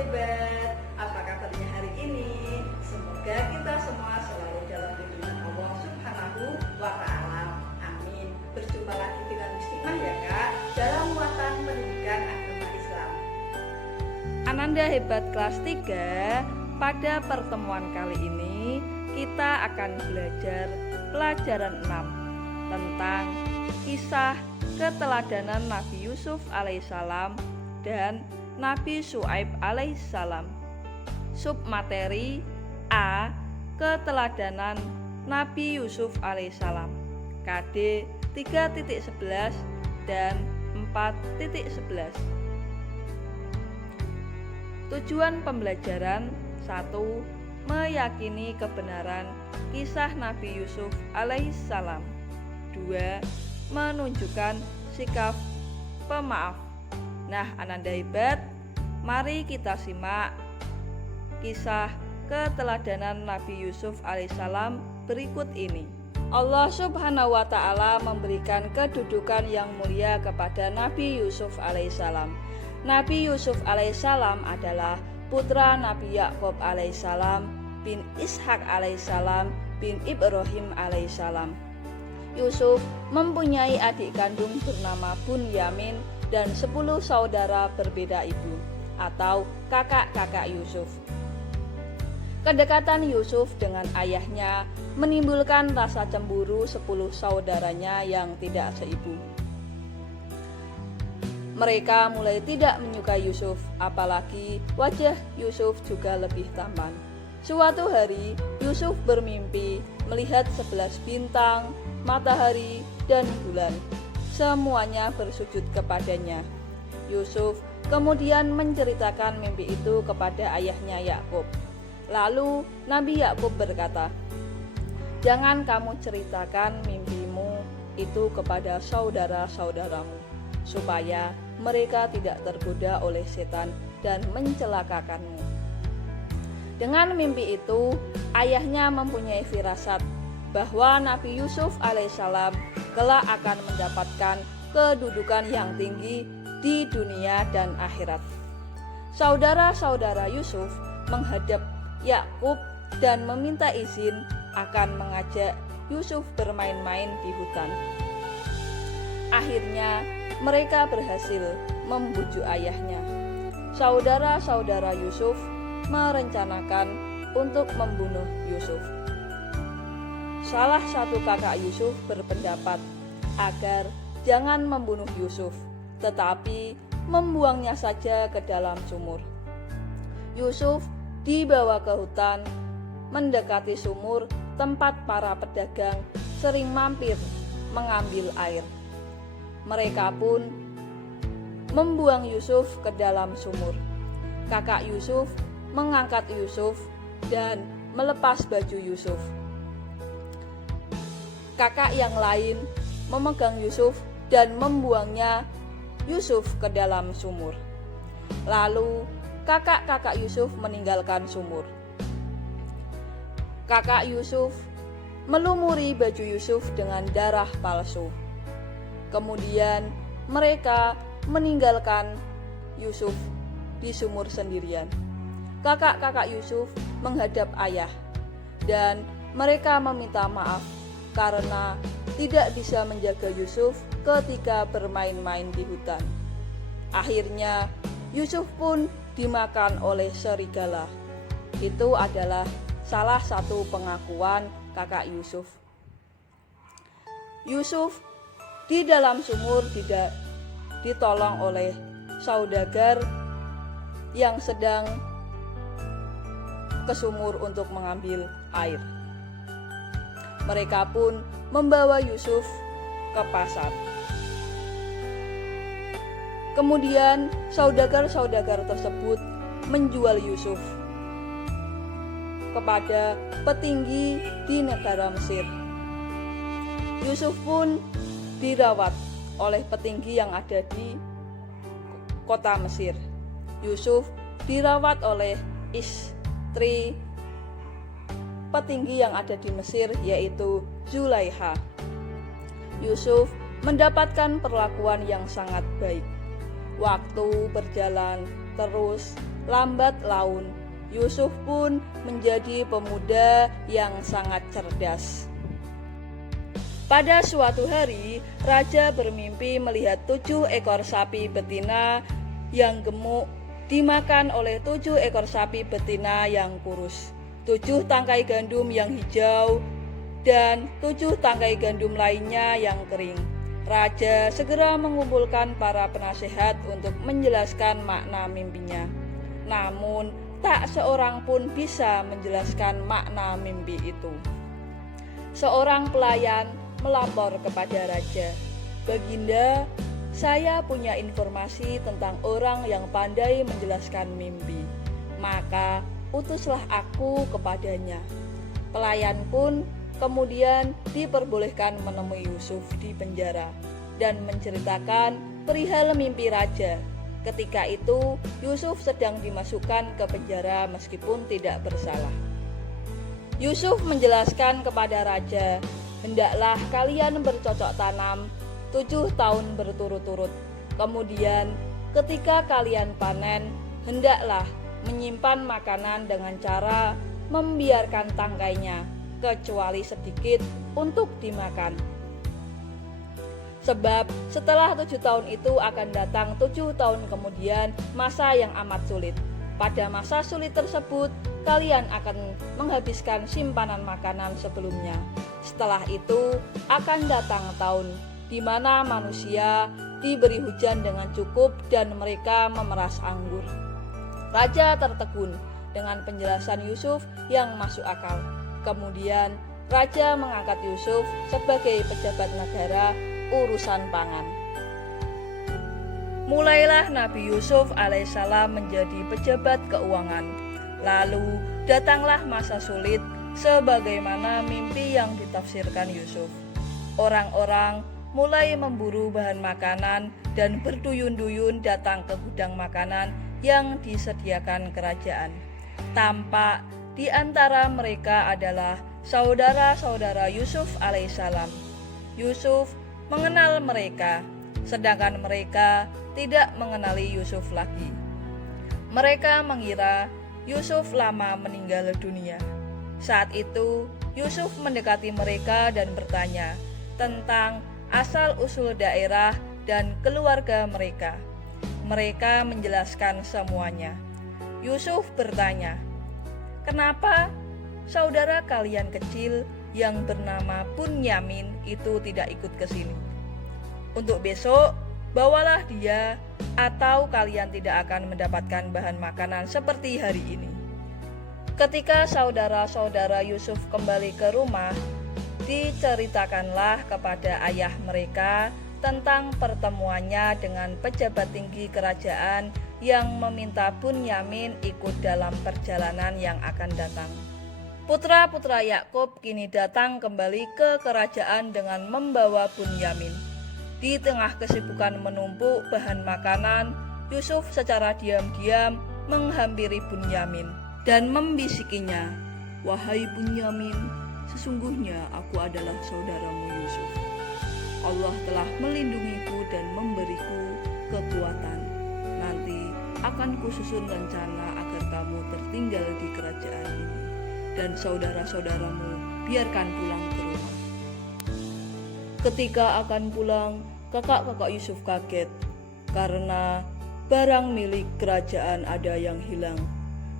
hebat. Apa kabarnya hari ini? Semoga kita semua selalu dalam lindungan Allah Subhanahu wa Ta'ala. Amin. Berjumpa lagi dengan Istiqomah ya Kak, dalam muatan pendidikan agama Islam. Ananda Hebat kelas 3. Pada pertemuan kali ini kita akan belajar pelajaran 6 tentang kisah keteladanan Nabi Yusuf alaihissalam dan Nabi Syuaib alaihissalam. Submateri A. Keteladanan Nabi Yusuf alaihissalam, KD 3.11 dan 4.11. Tujuan pembelajaran: 1. Meyakini kebenaran kisah Nabi Yusuf alaihissalam. 2. Menunjukkan sikap pemaaf. Nah, Ananda Hebat, mari kita simak kisah keteladanan Nabi Yusuf alaihissalam berikut ini. Allah Subhanahu wa Ta'ala memberikan kedudukan yang mulia kepada Nabi Yusuf alaihissalam. Nabi Yusuf alaihissalam adalah putra Nabi Yakub alaihissalam bin Ishak alaihissalam bin Ibrahim alaihissalam. Yusuf mempunyai adik kandung bernama Bunyamin dan 10 saudara berbeda ibu atau kakak-kakak Yusuf. Kedekatan Yusuf dengan ayahnya menimbulkan rasa cemburu 10 saudaranya yang tidak seibu. Mereka mulai tidak menyukai Yusuf, apalagi wajah Yusuf juga lebih tampan. Suatu hari, Yusuf bermimpi melihat 11 bintang, matahari, dan bulan. Semuanya bersujud kepadanya. Yusuf kemudian menceritakan mimpi itu kepada ayahnya Yakub. Lalu Nabi Yakub berkata, "Jangan kamu ceritakan mimpimu itu kepada saudara-saudaramu, supaya mereka tidak tergoda oleh setan dan mencelakakanmu." Dengan mimpi itu, ayahnya mempunyai firasat bahwa Nabi Yusuf alaihissalam kelak akan mendapatkan kedudukan yang tinggi di dunia dan akhirat. Saudara-saudara Yusuf menghadap Yakub dan meminta izin akan mengajak Yusuf bermain-main di hutan. Akhirnya mereka berhasil membujuk ayahnya. Saudara-saudara Yusuf merencanakan untuk membunuh Yusuf. Salah satu kakak Yusuf berpendapat agar jangan membunuh Yusuf, tetapi membuangnya saja ke dalam sumur. Yusuf dibawa ke hutan, mendekati sumur tempat para pedagang sering mampir mengambil air. Mereka pun membuang Yusuf ke dalam sumur. Kakak Yusuf mengangkat Yusuf dan melepas baju Yusuf. Kakak yang lain memegang Yusuf dan membuangnya Yusuf ke dalam sumur. Lalu kakak-kakak Yusuf meninggalkan sumur. Kakak Yusuf melumuri baju Yusuf dengan darah palsu. Kemudian mereka meninggalkan Yusuf di sumur sendirian. Kakak-kakak Yusuf menghadap ayah dan mereka meminta maaf karena tidak bisa menjaga Yusuf ketika bermain-main di hutan. Akhirnya Yusuf pun dimakan oleh serigala. Itu adalah salah satu pengakuan kakak Yusuf. Yusuf di dalam sumur tidak ditolong oleh saudagar yang sedang ke sumur untuk mengambil air. Mereka pun membawa Yusuf ke pasar. Kemudian saudagar-saudagar tersebut menjual Yusuf kepada petinggi di negara Mesir. Yusuf pun dirawat oleh petinggi yang ada di kota Mesir. Yusuf dirawat oleh istri petinggi yang ada di Mesir, yaitu Zulaiha. Yusuf mendapatkan perlakuan yang sangat baik. Waktu berjalan terus lambat laun. Yusuf pun menjadi pemuda yang sangat cerdas. Pada suatu hari, raja bermimpi melihat 7 ekor sapi betina yang gemuk dimakan oleh 7 ekor sapi betina yang kurus, 7 tangkai gandum yang hijau, dan 7 tangkai gandum lainnya yang kering. Raja segera mengumpulkan para penasehat untuk menjelaskan makna mimpinya. Namun, tak seorang pun bisa menjelaskan makna mimpi itu. Seorang pelayan melapor kepada raja, "Baginda, saya punya informasi tentang orang yang pandai menjelaskan mimpi. Maka utuslah aku kepadanya." Pelayan pun kemudian diperbolehkan menemui Yusuf di penjara dan menceritakan perihal mimpi raja. Ketika itu Yusuf sedang dimasukkan ke penjara meskipun tidak bersalah. Yusuf menjelaskan kepada raja, "Hendaklah kalian bercocok tanam 7 tahun berturut-turut. Kemudian ketika kalian panen, hendaklah menyimpan makanan dengan cara membiarkan tangkainya, kecuali sedikit untuk dimakan. Sebab setelah 7 tahun itu akan datang 7 tahun kemudian masa yang amat sulit. Pada masa sulit tersebut, kalian akan menghabiskan simpanan makanan sebelumnya. Setelah itu akan datang tahun di mana manusia diberi hujan dengan cukup dan mereka memeras anggur." Raja tertegun dengan penjelasan Yusuf yang masuk akal. Kemudian raja mengangkat Yusuf sebagai pejabat negara urusan pangan. Mulailah Nabi Yusuf alaihissalam menjadi pejabat keuangan. Lalu datanglah masa sulit sebagaimana mimpi yang ditafsirkan Yusuf. Orang-orang mulai memburu bahan makanan dan berduyun-duyun datang ke gudang makanan yang disediakan kerajaan. Tampak di antara mereka adalah saudara-saudara Yusuf alaihissalam. Yusuf mengenal mereka, sedangkan mereka tidak mengenali Yusuf lagi. Mereka mengira Yusuf lama meninggal dunia. Saat itu Yusuf mendekati mereka dan bertanya tentang asal-usul daerah dan keluarga mereka. Mereka menjelaskan semuanya. Yusuf bertanya, "Kenapa saudara kalian kecil yang bernama Bunyamin itu tidak ikut ke sini? Untuk besok, bawalah dia, atau kalian tidak akan mendapatkan bahan makanan seperti hari ini." Ketika saudara-saudara Yusuf kembali ke rumah, diceritakanlah kepada ayah mereka tentang pertemuannya dengan pejabat tinggi kerajaan yang meminta Bunyamin ikut dalam perjalanan yang akan datang. Putra-putra Yakub kini datang kembali ke kerajaan dengan membawa Bunyamin. Di tengah kesibukan menumpuk bahan makanan, Yusuf secara diam-diam menghampiri Bunyamin dan membisikinya, "Wahai Bunyamin, sesungguhnya aku adalah saudaramu Yusuf. Allah telah melindungiku dan memberiku kekuatan. Nanti akan kususun rencana agar kamu tertinggal di kerajaan ini, dan saudara-saudaramu biarkan pulang ke rumah." Ketika akan pulang, kakak-kakak Yusuf kaget karena barang milik kerajaan ada yang hilang.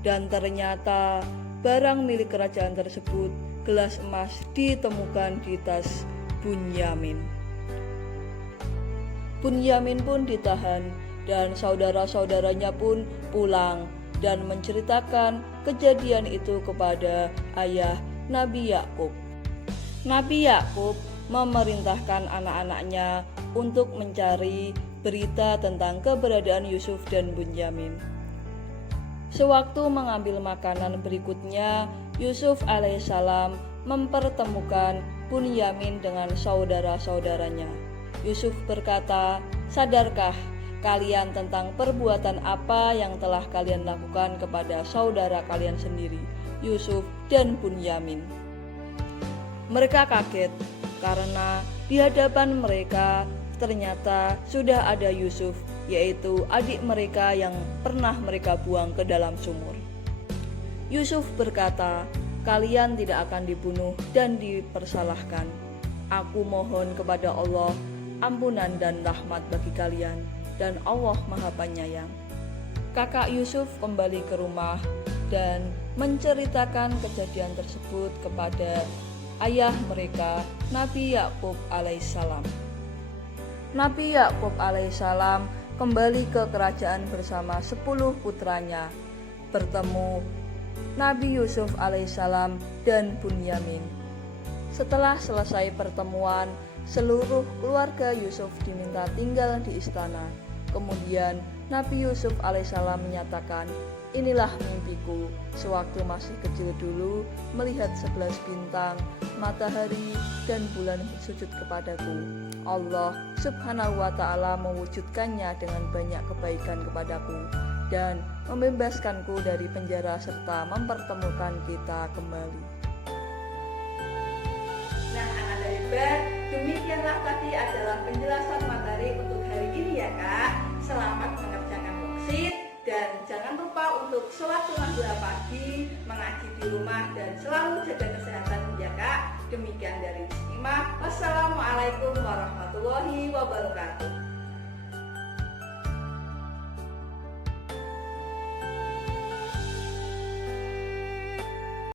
Dan ternyata barang milik kerajaan tersebut, gelas emas, ditemukan di tas Bunyamin. Bunyamin pun ditahan dan saudara-saudaranya pun pulang dan menceritakan kejadian itu kepada ayah Nabi Yakub. Nabi Yakub memerintahkan anak-anaknya untuk mencari berita tentang keberadaan Yusuf dan Bunyamin. Sewaktu mengambil makanan berikutnya, Yusuf alaihissalam mempertemukan Bunyamin dengan saudara-saudaranya. Yusuf berkata, "Sadarkah kalian tentang perbuatan apa yang telah kalian lakukan kepada saudara kalian sendiri, Yusuf dan Bunyamin?" Mereka kaget karena di hadapan mereka ternyata sudah ada Yusuf yaitu adik mereka yang pernah mereka buang ke dalam sumur. Yusuf berkata, "Kalian tidak akan dibunuh dan dipersalahkan. Aku mohon kepada Allah ampunan dan rahmat bagi kalian, dan Allah Maha Penyayang." Kakak Yusuf kembali ke rumah dan menceritakan kejadian tersebut kepada ayah mereka, Nabi Yakub alaihissalam. Nabi Yakub alaihissalam kembali ke kerajaan bersama 10 putranya, bertemu Nabi Yusuf alaihissalam dan Bunyamin. Setelah selesai pertemuan, seluruh keluarga Yusuf diminta tinggal di istana. Kemudian Nabi Yusuf alaihissalam menyatakan, "Inilah mimpiku sewaktu masih kecil dulu, melihat 11 bintang, matahari, dan bulan bersujud kepadaku. Allah subhanahu wa ta'ala mewujudkannya dengan banyak kebaikan kepadaku dan membebaskanku dari penjara serta mempertemukan kita kembali." Nah, anak hebat, demikianlah tadi adalah penjelasan materi untuk hari ini ya Kak. Selamat mengerjakan worksheet dan jangan lupa untuk sholat sunnah doa pagi, mengaji di rumah, dan selalu jaga kesehatan ya Kak. Demikian dari Istiqomah. Wassalamualaikum warahmatullahi wabarakatuh.